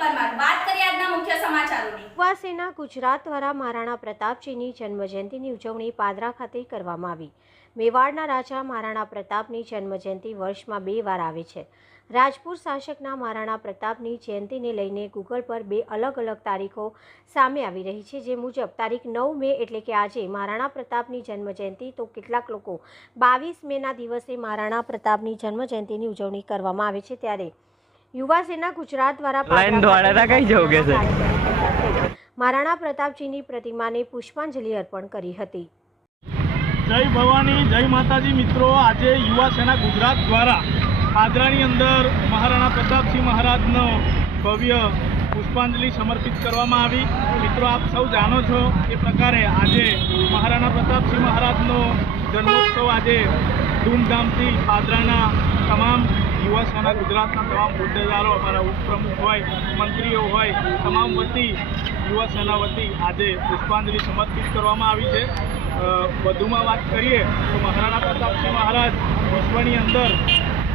પરમાર ગુજરાત દ્વારા મહારાણા પ્રતાપજીની જન્મજયંતિની ઉજવણી પાદરા ખાતે કરવામાં આવી. મેવાડના રાજા મહારાણા પ્રતાપની જન્મજયંતિ વર્ષમાં બે વાર આવે છે. રાજપૂત શાસકના મહારાણા પ્રતાપની જયંતિને લઈને ગૂગલ પર બે અલગ અલગ તારીખો સામે આવી રહી છે, જે મુજબ તારીખ નવ મે એટલે કે આજે મહારાણા પ્રતાપની જન્મજયંતિ, તો કેટલાક લોકો બાવીસ મેના દિવસે મહારાણા પ્રતાપની જન્મજયંતિની ઉજવણી કરવામાં આવે છે ત્યારે યુવા સેના ગુજરાત દ્વારા લાઈન દોડે કઈ જવું કે છે? મહારાણા પ્રતાપજીની પ્રતિમાને પુષ્પાંજલિ અર્પણ કરી હતી. જય ભવાની જય માતાજી મિત્રો. આજે યુવા સેના ગુજરાત દ્વારા આદરાની અંદર મહારાણા પ્રતાપસિંહ મહારાજનો ભવ્ય પુષ્પાંજલિ સમર્પિત કરવામાં આવી. મિત્રો આપ સૌ જાણો છો એ પ્રકારે આજે મહારાણા પ્રતાપસિંહ મહારાજનો જન્મોત્સવ આજે ધૂમધામથી પાદરાના તમામ યુવા સેના ગુજરાતના તમામ હોદ્દેદારો, અમારા ઉપપ્રમુખ હોય, મંત્રીઓ હોય, તમામ વતી યુવા સેના વતી આજે પુષ્પાંજલિ સમર્પિત કરવામાં આવી છે. વધુમાં વાત કરીએ તો મહારાણા પ્રતાપસિંહ મહારાજ વિશ્વની અંદર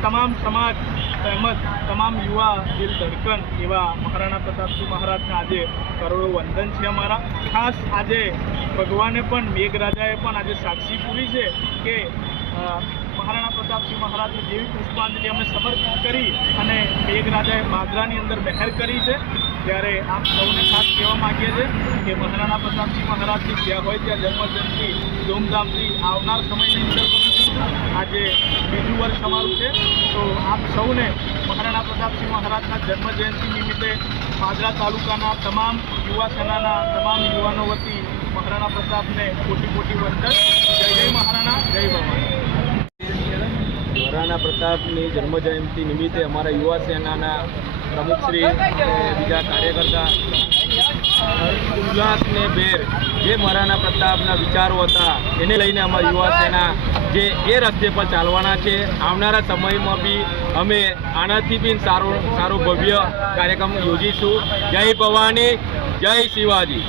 તમામ સમાજ તેમજ તમામ યુવા દિલ ધડકન એવા મહારાણા પ્રતાપસિંહ મહારાજના આજે કરોડો વંદન છે અમારા. ખાસ આજે ભગવાને પણ, મેઘરાજાએ પણ આજે સાક્ષી પૂરી છે કે મહારાણા પ્રતાપસિંહ મહારાજની જેવી પુષ્પાંજલિ અમે સમર્પિત કરી અને મેઘરાજાએ બાદરાની અંદર મહેર કરી છે, ત્યારે આપ સૌને ખાસ કહેવા માગીએ છીએ કે મહારાણા પ્રતાપસિંહ મહારાજની જ્યાં હોય ત્યાં જન્મજયંતિ ધૂમધામથી આવનાર સમયની અંદર આજે બીજું વર્ષ અમારું છે, તો આપ સૌને મહારાણા પ્રતાપસિંહ મહારાજના જન્મજયંતિ નિમિત્તે પાદરા તાલુકાના તમામ યુવા સેનાના તમામ યુવાનો વતી મહારાણા પ્રતાપને કોટી કોટી વંદન. જય જય ભવાની મહારાણા પ્રતાપની જન્મજયંતિ નિમિત્તે અમારા યુવા સેનાના પ્રમુખશ્રી અને બીજા કાર્યકર્તા ઉલ્લાસ ને બેર જે મહારાણા પ્રતાપના વિચારો હતા, એને લઈને અમારા યુવા સેના જે એ રસ્તે પર ચાલવાના છે. આવનારા સમયમાં બી અમે આનાથી બી સારો સારો ભવ્ય કાર્યક્રમ યોજીશું. જય ભવાની, જય શિવાજી.